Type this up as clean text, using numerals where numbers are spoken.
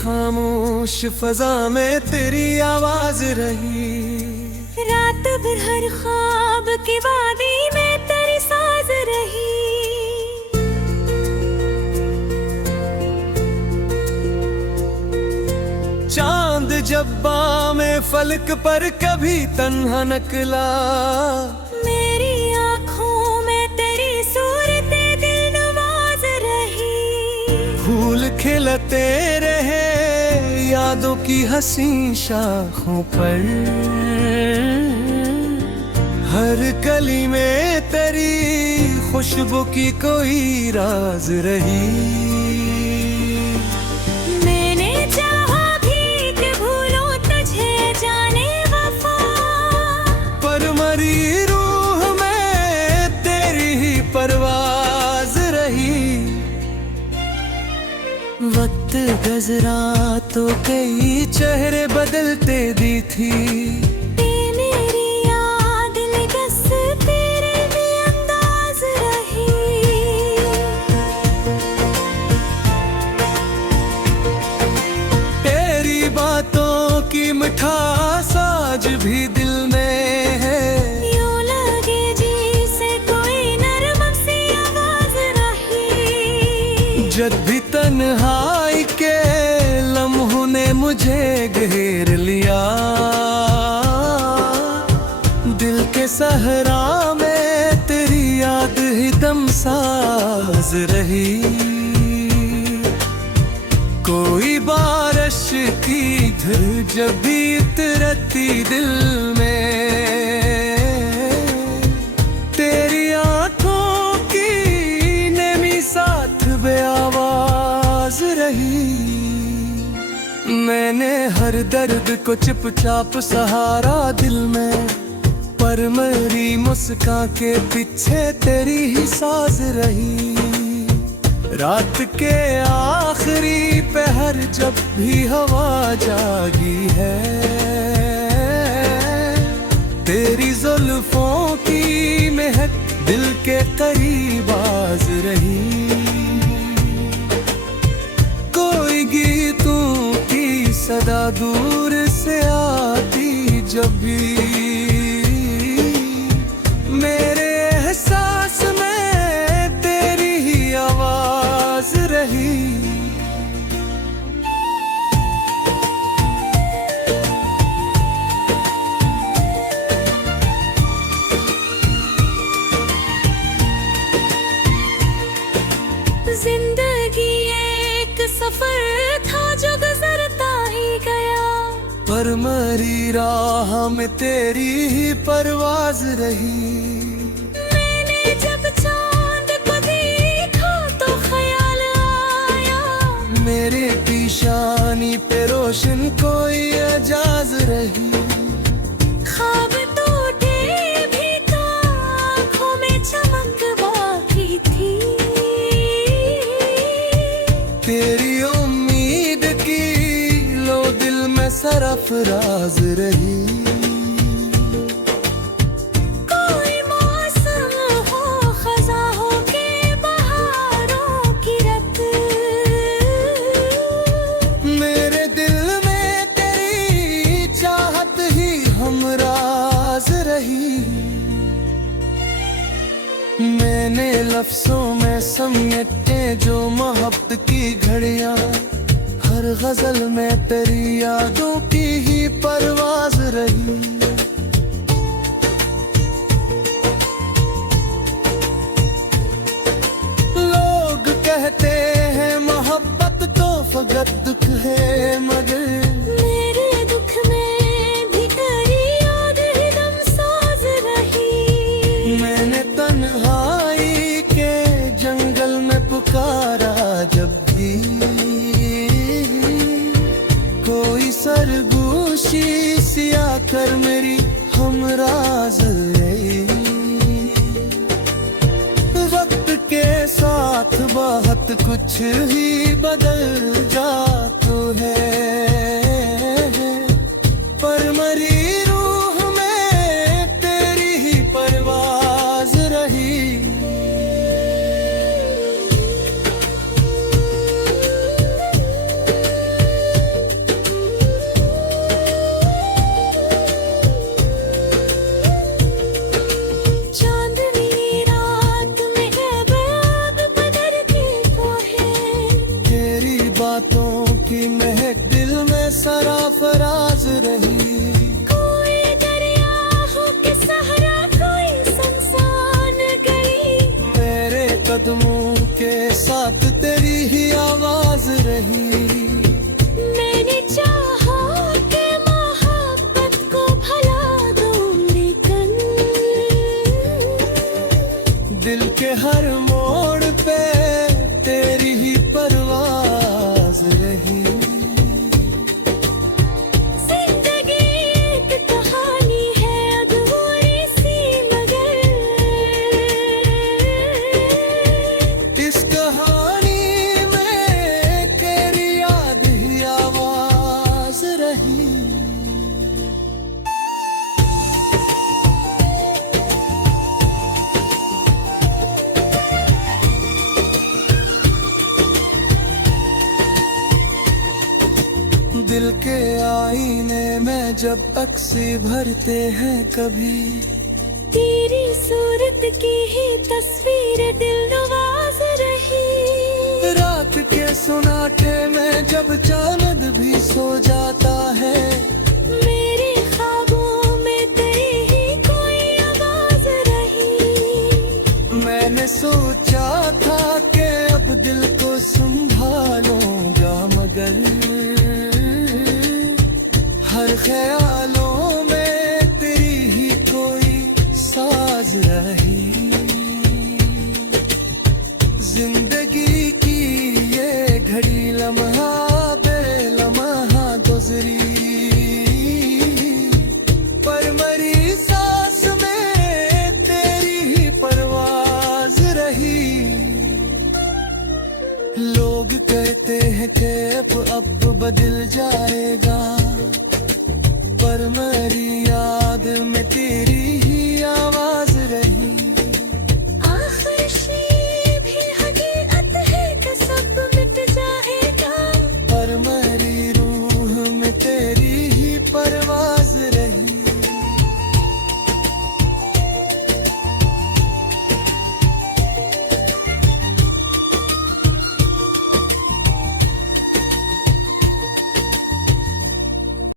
खामोश फजा में तेरी आवाज रही। रात भर हर ख्वाब की वादी में तेरी साज रही। चांद जब में फलक पर कभी तन्हा निकला, मेरी आँखों में तेरी सूरत दिल नवाज रही। फूल खिलते रहे यादों की हंसी शाखों पर, हर कली में तेरी खुशबू की कोई राज रही। मैंने चाहा भी कि भूलूं तुझे जाने वफा, पर मरी रूह में तेरी ही परवाज रही। वक्त गुजरा तो कई चेहरे बदलते दी थी, मेरी याद लगस तेरे भी अंदाज रही। तेरी बातों की मिठास आज भी दिल में है, यूं लगे जैसे कोई नरम सी आवाज रही। जब भी तन्हाई के लम्हों ने मुझे घेर लिया, दिल के सहरा में तेरी याद ही दमसाज रही। कोई बारिश की धूल जब भी उतरती दिल में, तेरी आंखों की नमी साथ बेआवाज रही। मैंने हर दर्द को चुपचाप सहारा दिल में, पर मेरी मुस्कान के पीछे तेरी ही साज रही। रात के आखिरी पहर जब भी हवा जागी है, तेरी जुल्फों की महक दिल के करीब आज रही। कोई गीतों की सदा दूर से आती जब भी, मेरे एहसास में तेरी ही आवाज रही। जिंदगी एक सफर था जो गुजरता ही गया, पर मरी राह में तेरी ही परवाज रही। मैंने जब चांद को देखा तो ख्याल आया, मेरे पेशानी पे रोशन कोई एजाज रही। ख्वाब टूटे भी तो आँखों में चमक बाकी थी। तेरी उम्मीद की लो दिल में सरफराज रही। कोई मौसम हो खज़ा हो के बहारों की रत, मेरे दिल में तेरी चाहत ही हमराज रही। मैंने लफ्जों में समेटे जो मोहब्बत की घड़ियां, हर गजल में तेरी यादों की ही परवाज रही। लोग कहते हैं मोहब्बत तो फकत दुख है, मगर मेरे दुख में भी तेरी याद ही दमसाज रही। मैंने तन्हाई के जंगल में पुकारा जब भी, कोई सरगोशी सी आकर मेरी हमराज रही। वक्त के साथ बहुत कुछ ही बदल जाता है, पर मरी रूह में तेरी ही परवाज रही। रही। दिल के आईने में जब अक्सी भरते हैं कभी, तेरी सूरत की ही तस्वीर दिल नवाज रही। रात के सुनाटे में जब चांद भी सो जाता है, मेरे ख्वाबों में तेरी ही कोई आवाज रही। मैंने सोचा था कि अब दिल को संभालूंगा, मगर हर ख्याल